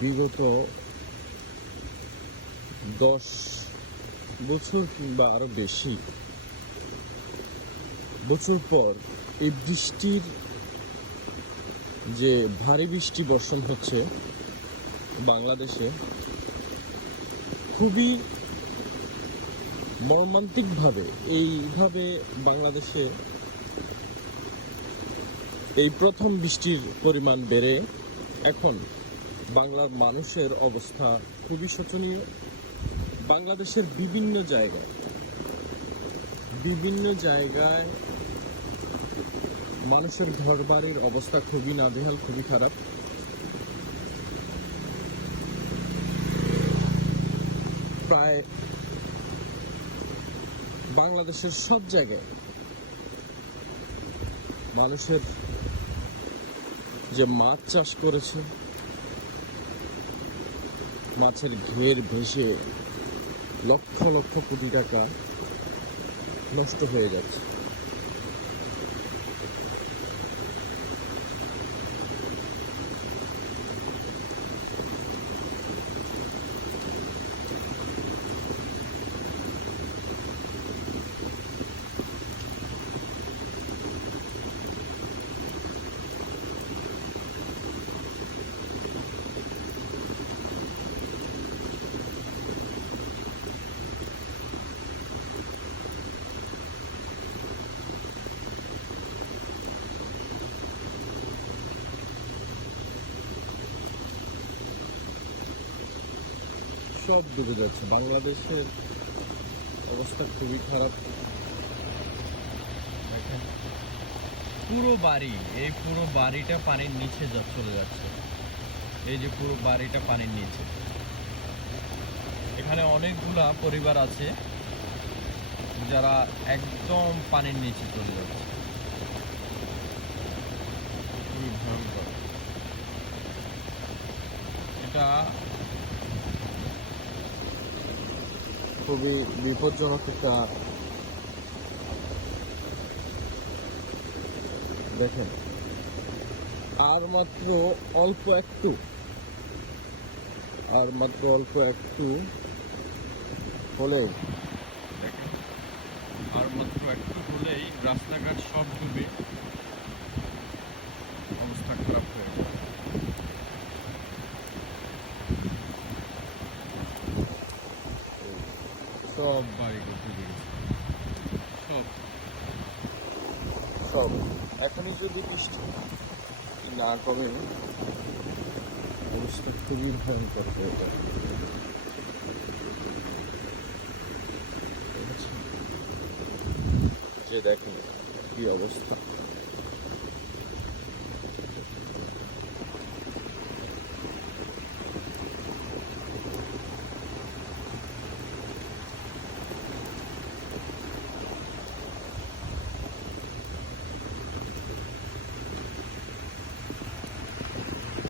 বিগত দশ বছর কিংবা আরও বেশি বছর পর এই বৃষ্টির যে ভারী বৃষ্টি বর্ষণ হচ্ছে বাংলাদেশে, খুবই মর্মান্তিকভাবে এইভাবে বাংলাদেশে এই প্রথম বৃষ্টির পরিমাণ বেড়ে এখন বাংলার মানুষের অবস্থা খুবই শোচনীয়। বাংলাদেশের বিভিন্ন জায়গায় বিভিন্ন জায়গায় মানুষের ঘর বাড়ির অবস্থা খুবই নাজেহাল, খুবই খারাপ। প্রায় বাংলাদেশের সব জায়গায় মানুষের যে মাছ চাষ করেছে মাছের ঘের ভেসে লক্ষ লক্ষ কোটি টাকা নষ্ট হয়ে যাচ্ছে। সব ডুবে যাচ্ছে। বাংলাদেশের অবস্থা খুবই খারাপ। পুরো বাড়ি, এই পুরো বাড়িটা পানির নিচে যা চলে যাচ্ছে। এই যে পুরো বাড়িটা পানির নিচে। এখানে অনেকগুলা পরিবার আছে যারা একদম পানির নিচে চলে যাচ্ছে। এটা খুবই বিপজ্জনক একটা দেখেন। আর মাত্র অল্প একটু, আর মাত্র অল্প একটু হলে আর মাত্র একটু হলেই রাস্তাঘাট সব ডুবে অবস্থা খারাপ হয়ে যাবে সব ডুবে গেছে। সব। সব। এখনই যদি বৃষ্টি না কমে অবস্থা খুবই ভয়ঙ্কর হয়ে যাবে যে দেখেন কি অবস্থা।